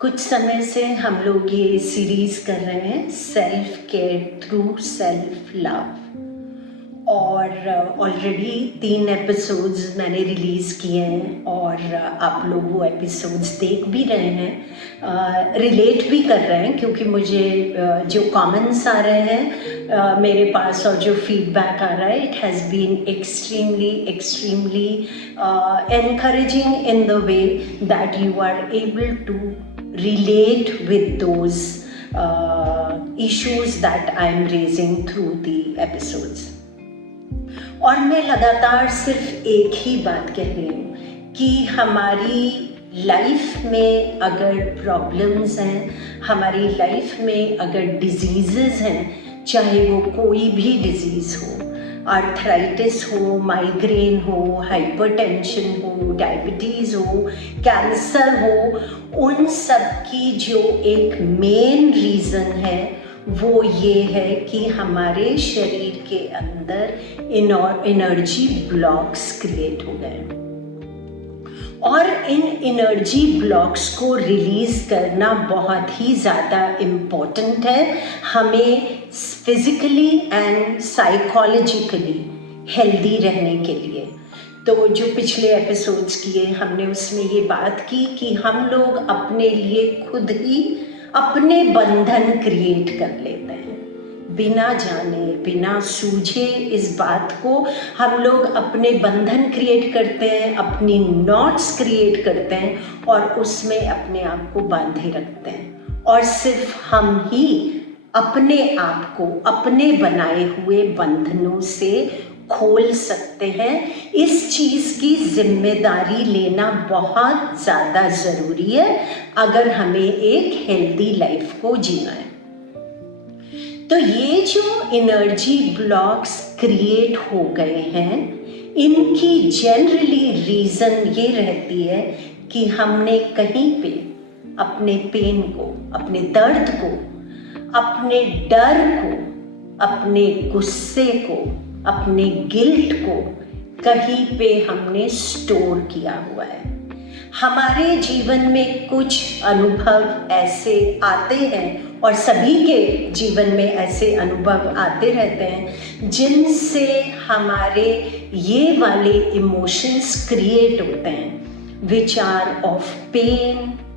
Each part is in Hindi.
कुछ समय से हम लोग ये सीरीज़ कर रहे हैं self care through self love, और ऑलरेडी 3 एपिसोड्स मैंने रिलीज़ किए हैं और आप लोग वो एपिसोड्स देख भी रहे हैं, रिलेट भी कर रहे हैं, क्योंकि मुझे जो कमेंट्स आ रहे हैं मेरे पास और जो फीडबैक आ रहा है, it has been extremely encouraging in the way that you are able to relate with those issues that I am raising through the episodes. और मैं लगातार सिर्फ एक ही बात कह रही हूँ कि हमारी लाइफ में अगर प्रॉब्लम्स हैं, हमारी लाइफ में अगर डिजीज़ेस हैं, चाहे वो कोई भी डिजीज़ हो, आर्थराइटिस हो, माइग्रेन हो, हाइपरटेंशन हो, डायबिटीज़ हो, कैंसर हो, उन सब की जो एक मेन रीज़न है वो ये है कि हमारे शरीर के अंदर एनर्जी ब्लॉक्स क्रिएट हो गए, और इन एनर्जी ब्लॉक्स को रिलीज़ करना बहुत ही ज़्यादा इम्पोर्टेंट है हमें फिज़िकली एंड साइकोलॉजिकली हेल्दी रहने के लिए। तो जो पिछले एपिसोड्स किए हमने उसमें ये बात की कि हम लोग अपने लिए खुद ही अपने बंधन क्रिएट कर लेते हैं, बिना जाने बिना सूझे इस बात को हम लोग अपने बंधन क्रिएट करते हैं, अपनी नॉट्स क्रिएट करते हैं और उसमें अपने आप को बांधे रखते हैं, और सिर्फ हम ही अपने आप को अपने बनाए हुए बंधनों से खोल सकते हैं। इस चीज़ की जिम्मेदारी लेना बहुत ज़्यादा ज़रूरी है अगर हमें एक हेल्दी लाइफ को जीना है। तो ये जो एनर्जी ब्लॉक्स क्रिएट हो गए हैं, इनकी जनरली रीज़न ये रहती है कि हमने कहीं पे अपने पेन को, अपने दर्द को, अपने डर को, अपने गुस्से को, अपने गिल्ट को कहीं पे हमने स्टोर किया हुआ है। हमारे जीवन में कुछ अनुभव ऐसे आते हैं और सभी के जीवन में ऐसे अनुभव आते रहते हैं जिनसे हमारे ये वाले इमोशंस क्रिएट होते हैं, which are of pain,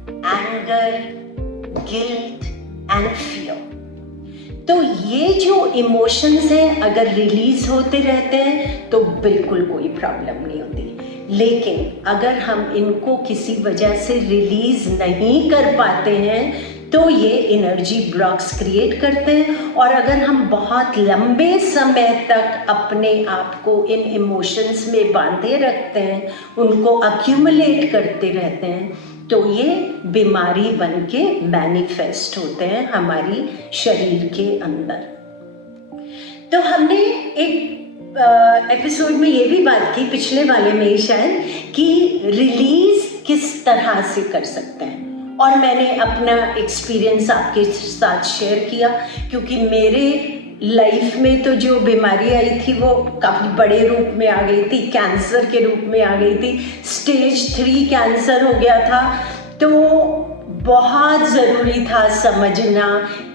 anger, guilt and fear. तो ये जो इमोशंस हैं अगर रिलीज होते रहते हैं तो बिल्कुल कोई प्रॉब्लम नहीं होती, लेकिन अगर हम इनको किसी वजह से रिलीज नहीं कर पाते हैं तो ये एनर्जी ब्लॉक्स क्रिएट करते हैं, और अगर हम बहुत लंबे समय तक अपने आप को इन इमोशंस में बांधे रखते हैं, उनको अक्यूमुलेट करते रहते हैं, तो ये बीमारी बन के मैनिफेस्ट होते हैं हमारी शरीर के अंदर। तो हमने एक एपिसोड में ये भी बात की, पिछले वाले में शायद, कि रिलीज किस तरह से कर सकते हैं, और मैंने अपना एक्सपीरियंस आपके साथ शेयर किया, क्योंकि मेरे लाइफ में तो जो बीमारी आई थी वो काफ़ी बड़े रूप में आ गई थी, कैंसर के रूप में आ गई थी, स्टेज 3 कैंसर हो गया था। तो बहुत ज़रूरी था समझना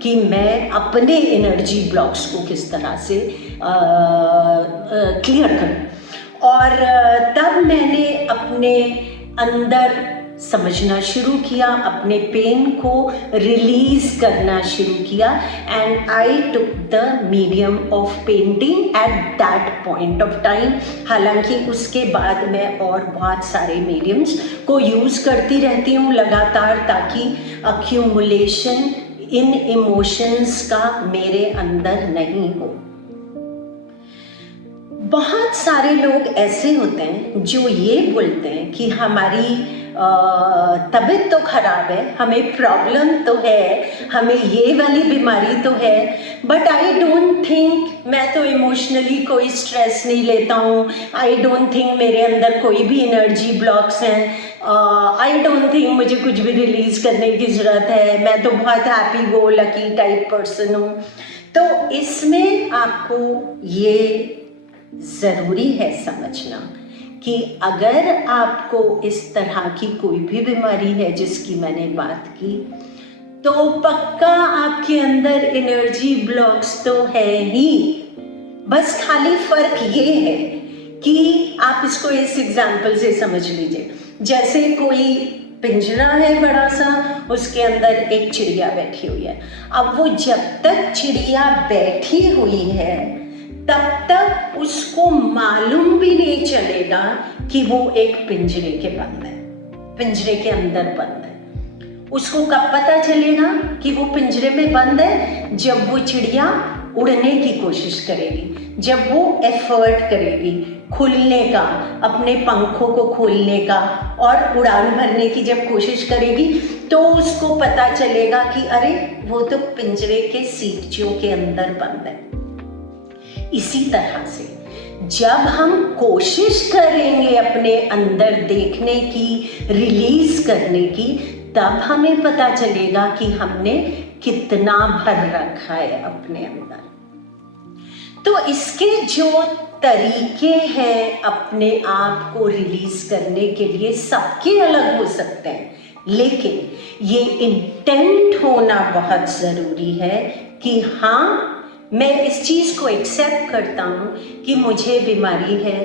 कि मैं अपने एनर्जी ब्लॉक्स को किस तरह से क्लियर करूं, और तब मैंने अपने अंदर समझना शुरू किया, अपने पेन को रिलीज करना शुरू किया, and I took the medium of painting at that point of time. हालांकि उसके बाद मैं और बहुत सारे मीडियम्स को यूज़ करती रहती हूँ लगातार, ताकि अक्यूमुलेशन इन इमोशंस का मेरे अंदर नहीं हो। बहुत सारे लोग ऐसे होते हैं जो ये बोलते हैं कि हमारी तबीयत तो खराब है, हमें प्रॉब्लम तो है, हमें ये वाली बीमारी तो है, बट आई डोंट थिंक, मैं तो इमोशनली कोई स्ट्रेस नहीं लेता हूँ, आई डोंट थिंक मेरे अंदर कोई भी एनर्जी ब्लॉक्स हैं, आई डोंट थिंक मुझे कुछ भी रिलीज करने की ज़रूरत है, मैं तो बहुत happy go lucky type person हूँ। तो इसमें आपको ये ज़रूरी है समझना कि अगर आपको इस तरह की कोई भी बीमारी है जिसकी मैंने बात की, तो पक्का आपके अंदर एनर्जी ब्लॉक्स तो है ही। बस खाली फर्क ये है कि आप इसको इस एग्जाम्पल से समझ लीजिए, जैसे कोई पिंजरा है बड़ा सा, उसके अंदर एक चिड़िया बैठी हुई है। अब वो जब तक चिड़िया बैठी हुई है तब तक उसको मालूम भी नहीं चलेगा कि वो एक पिंजरे के बंद है, पिंजरे के अंदर बंद है। उसको कब पता चलेगा कि वो पिंजरे में बंद है? जब वो चिड़िया उड़ने की कोशिश करेगी, जब वो एफर्ट करेगी खुलने का, अपने पंखों को खोलने का और उड़ान भरने की जब कोशिश करेगी, तो उसको पता चलेगा कि अरे वो तो पिंजरे के सीटों के अंदर बंद है। इसी तरह से जब हम कोशिश करेंगे अपने अंदर देखने की, रिलीज करने की, तब हमें पता चलेगा कि हमने कितना भर रखा है अपने अंदर। तो इसके जो तरीके हैं अपने आप को रिलीज करने के लिए सबके अलग हो सकते हैं, लेकिन ये इंटेंट होना बहुत जरूरी है कि हाँ, मैं इस चीज को एक्सेप्ट करता हूं कि मुझे बीमारी है।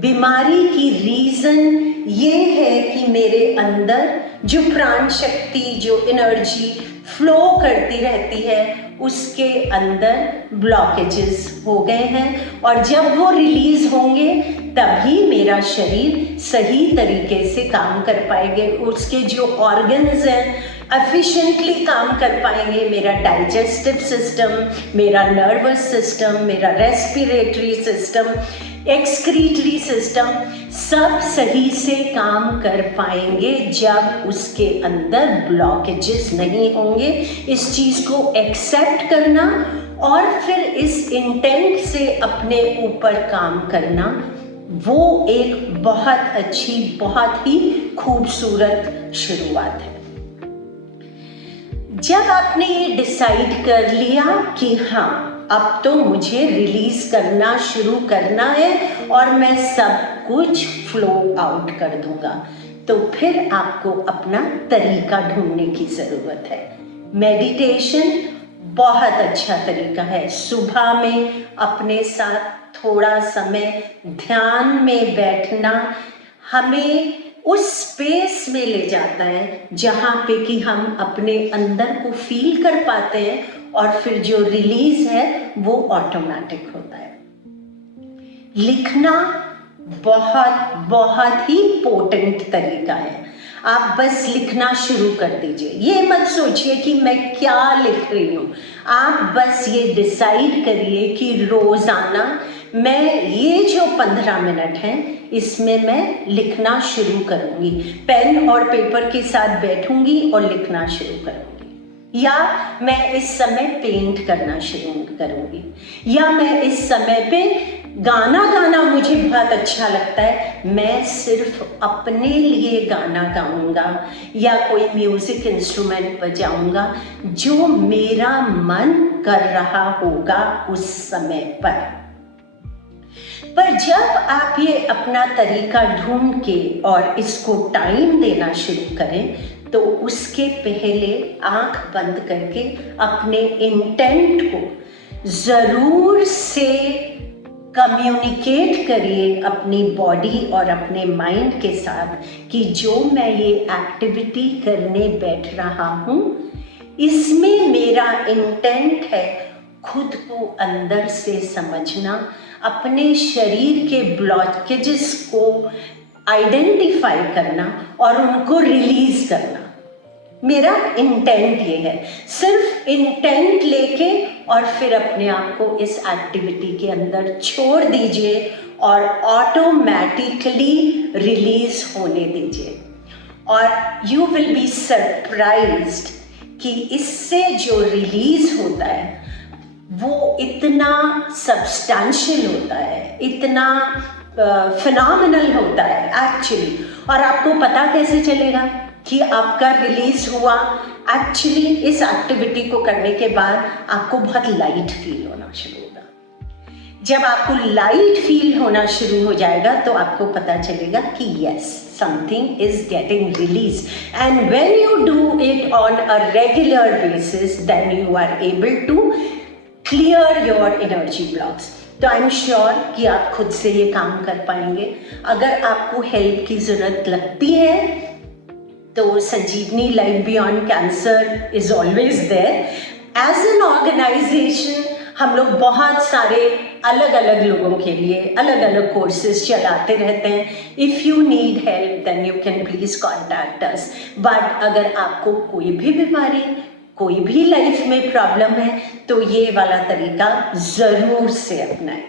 बीमारी की रीजन ये है कि मेरे अंदर जो प्राण शक्ति, जो एनर्जी फ्लो करती रहती है, उसके अंदर ब्लॉकेजेस हो गए हैं, और जब वो रिलीज होंगे तभी मेरा शरीर सही तरीके से काम कर पाएंगे, उसके जो ऑर्गन्स हैं एफिशिएंटली काम कर पाएंगे। मेरा डाइजेस्टिव सिस्टम, मेरा नर्वस सिस्टम, मेरा रेस्पिरेटरी सिस्टम, एक्सक्रीटरी सिस्टम सब सही से काम कर पाएंगे जब उसके अंदर ब्लॉकेजेस नहीं होंगे। इस चीज को एक्सेप्ट करना और फिर इस इंटेंट से अपने ऊपर काम करना, वो एक बहुत अच्छी, बहुत ही खूबसूरत शुरुआत है। जब आपने ये डिसाइड कर लिया कि हाँ, अब तो मुझे रिलीज करना शुरू करना है और मैं सब कुछ फ्लो आउट कर दूंगा, तो फिर आपको अपना तरीका ढूंढने की जरूरत है। मेडिटेशन बहुत अच्छा तरीका है। सुबह में अपने साथ थोड़ा समय ध्यान में बैठना हमें उस स्पेस में ले जाता है जहाँ पे कि हम अपने अंदर को फील कर पाते हैं, और फिर जो रिलीज है वो ऑटोमेटिक होता है। लिखना बहुत बहुत ही पोटेंट तरीका है। आप बस लिखना शुरू कर दीजिए। ये मत सोचिए कि मैं क्या लिख रही हूँ, आप बस ये डिसाइड करिए कि रोजाना मैं ये जो 15 मिनट हैं इसमें मैं लिखना शुरू करूँगी। पेन और पेपर के साथ बैठूंगी और लिखना शुरू करूँगी, या मैं इस समय पेंट करना शुरू करूँगी, या मैं इस समय पे गाना गाना मुझे बहुत अच्छा लगता है, मैं सिर्फ अपने लिए गाना गाऊंगा या कोई म्यूजिक इंस्ट्रूमेंट बजाऊंगा जो मेरा मन कर रहा होगा उस समय पर। जब आप ये अपना तरीका ढूंढ के और इसको टाइम देना शुरू करें, तो उसके पहले आंख बंद करके अपने इंटेंट को जरूर से कम्युनिकेट करिए अपनी बॉडी और अपने माइंड के साथ कि जो मैं ये एक्टिविटी करने बैठ रहा हूँ, इसमें मेरा इंटेंट है खुद को अंदर से समझना, अपने शरीर के ब्लॉकेजेस को आइडेंटिफाई करना और उनको रिलीज करना। मेरा इंटेंट ये है। सिर्फ इंटेंट लेके और फिर अपने आप को इस एक्टिविटी के अंदर छोड़ दीजिए और ऑटोमेटिकली रिलीज होने दीजिए, और यू विल बी सरप्राइज्ड कि इससे जो रिलीज होता है वो इतना सब्सटैंशियल होता है, इतना फिनोमिनल होता है एक्चुअली। और आपको पता कैसे चलेगा कि आपका रिलीज हुआ? एक्चुअली इस एक्टिविटी को करने के बाद आपको बहुत लाइट फील होना शुरू होगा। जब आपको लाइट फील होना शुरू हो जाएगा तो आपको पता चलेगा कि yes, something is getting release, and when you do it on a regular basis then you are able to clear your energy blocks. तो आई एम श्योर कि आप खुद से ये काम कर पाएंगे। अगर आपको हेल्प की ज़रूरत लगती है तो Sanjeevani life beyond cancer is always there. As an organisation हम लोग बहुत सारे अलग अलग लोगों के लिए अलग अलग कोर्सेज चलाते रहते हैं। If you need help then you can please contact us. But अगर आपको कोई भी बीमारी, कोई भी लाइफ में प्रॉब्लम है तो ये वाला तरीका ज़रूर से अपनाएं।